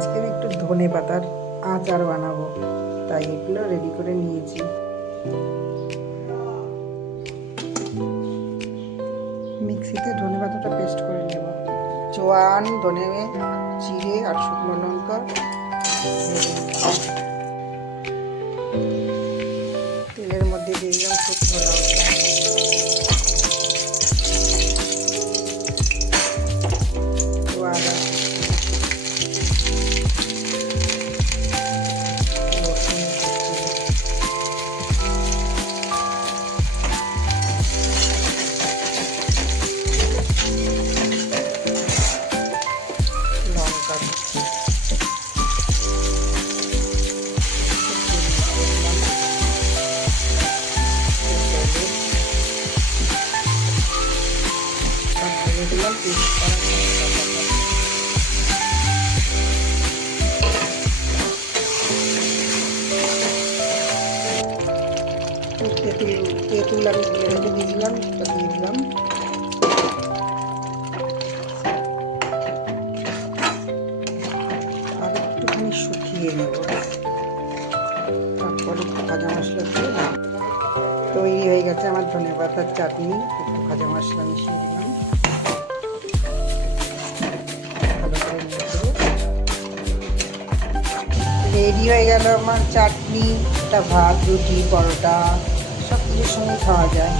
আজকে একটু ধনে পাতার আচার বানাবো, তাই এগুলো রেডি করে নিয়েছি। মিক্সিতে ধনে পাতাটা পেস্ট করে নেব। জোয়ান, ধনে, জিরে আর শুকনো লঙ্কা, তেলের মধ্যে দিয়ে দিলাম শুকনো লঙ্কা, আদা, রসুন, লঙ্কা, দিলাম পেস্ট করা তেঁতুল আমি রেখে দিয়েছিলাম, দিয়ে দিলাম। আর একটুখানি শুকিয়ে নেব, তারপর একটু ভাজা মশলা দিয়ে তৈরি হয়ে গেছে আমার ধনে পাতার চাটনি। একটু ভাজা মশলা মিশিয়ে দিলাম, ভালো করে নিয়ে দেবো। রেডি হয়ে গেল আমার চাটনি। এটা ভাত, রুটি, পরোটা সব কিছুর সঙ্গে খাওয়া যায়।